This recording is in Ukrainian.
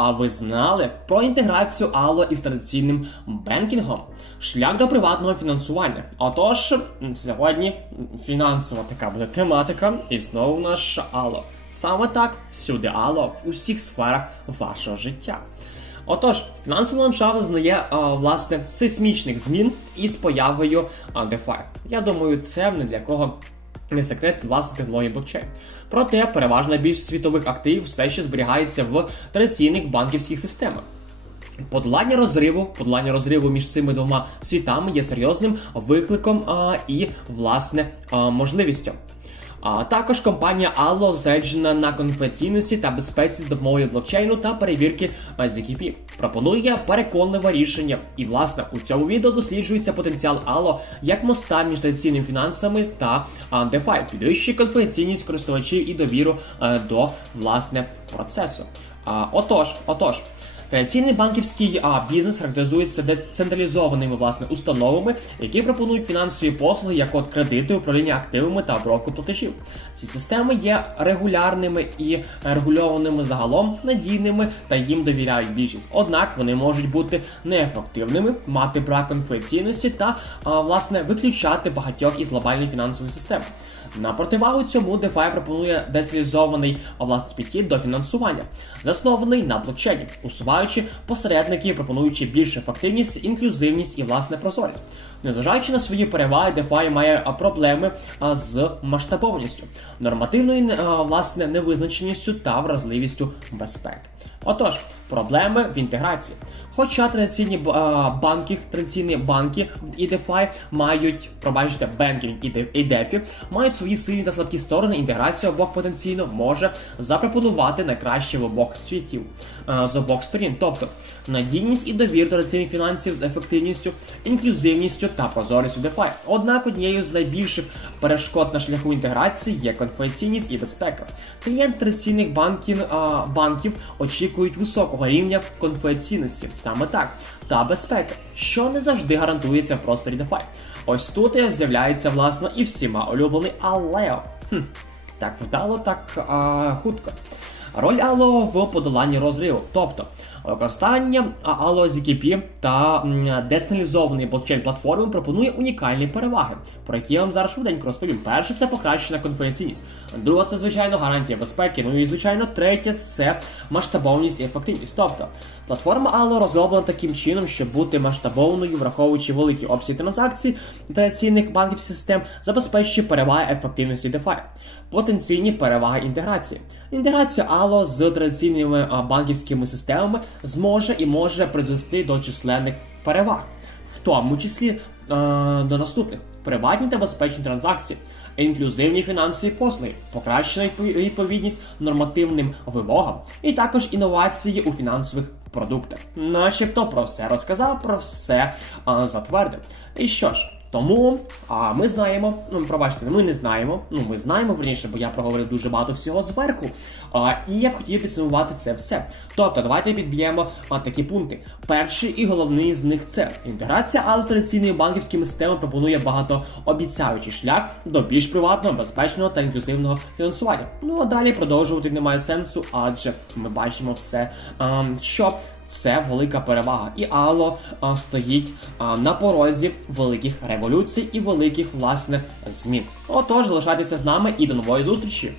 А ви знали про інтеграцію Allo із традиційним бенкінгом? Шлях до приватного фінансування. Отож, сьогодні фінансова така буде тематика, і знову наш Allo. Саме так, всюди Allo в усіх сферах вашого життя. Отож, фінансовий ландшафт зазнає а, власне сейсмічних змін із появою а, DeFi. Я думаю, це не для кого не секрет власне технології блокчейн. Проте переважна більшість світових активів все ще зберігається в традиційних банківських системах. Подолання розриву, подолання розриву між цими двома світами є серйозним викликом а, і власне а, можливістю. А також компанія Allo зосереджена на конфіденційності та безпеці з допомогою блокчейну та перевірки ZKP. Пропонує переконливе рішення. І власне у цьому відео досліджується потенціал Allo як моста між традиційними фінансами та DeFi, підвищує конфіденційність користувачів і довіру до власне процесу. Отож, отож. Традиційний банківський а, бізнес характеризується децентралізованими власне установами, які пропонують фінансові послуги, як от кредити, управління активами та обробку платежів. Ці системи є регулярними і регульованими загалом надійними та їм довіряють більшість. Однак вони можуть бути неефективними, мати брак конфіденційності та а, власне виключати багатьох із глобальних фінансових систем. На противагу цьому DeFi пропонує децентралізований а, власне підхід до фінансування, заснований на блокчейні, усуваючи посередників, пропонуючи більшу ефективність, інклюзивність і власне прозорість. Незважаючи на свої переваги, DeFi має проблеми з масштабованістю, нормативною власне невизначеністю та вразливістю безпеки. Отож, проблеми в інтеграції. Хоча традиційні а, банки, традиційні банки і DeFi мають, пробачте, бенкінг і DeFi, мають свої сильні та слабкі сторони, інтеграція обох потенційно може запропонувати найкраще в обох світів а, з обох сторін, тобто надійність і довір традиційних фінансів з ефективністю, інклюзивністю та прозорістю DeFi. Однак однією з найбільших перешкод на шляху інтеграції є конфіденційність і безпека. Клієнт традиційних банків, а, банків очікують високого рівня конфіденційності, саме так, та безпека, що не завжди гарантується в просторі DeFi. Ось тут з'являється власне і всіма улюблений Алео. Хм, так вдало, так а, хутко. Роль Allo в подоланні розриву, тобто використання Allo ZKP та децентралізованої блокчейн-платформи пропонує унікальні переваги, про які я вам зараз швиденько розповім. Перше це покращена конфіденційність. Друге, це звичайно гарантія безпеки. Ну і звичайно, третє це масштабованість і ефективність. Тобто платформа Allo розроблена таким чином, щоб бути масштабованою, враховуючи великі обсяги транзакцій традиційних банківських систем, забезпечує переваги ефективності DeFi. Потенційні переваги інтеграції. Інтеграція Allo з традиційними банківськими системами зможе і може призвести до численних переваг, в тому числі е, до наступних: приватні та безпечні транзакції, інклюзивні фінансові послуги, покращена відповідність нормативним вимогам, і також інновації у фінансових продуктах. Начебто про все розказав, про все а, затвердив. І що ж? Тому а ми знаємо, ну пробачте, ми не знаємо. Ну ми знаємо верніше, бо я проговорив дуже багато всього зверху. А, і я б хотів підсумувати це все. Тобто, давайте підб'ємо а, такі пункти. Перший і головний з них це інтеграція АЛО з традиційними банківськими системами пропонує багатообіцяючий шлях до більш приватного, безпечного та інклюзивного фінансування. Ну а далі продовжувати немає сенсу, адже ми бачимо все, а, що це велика перевага. І Ало а, стоїть а, на порозі великих революцій і великих власне змін. Отож, залишайтеся з нами і до нової зустрічі!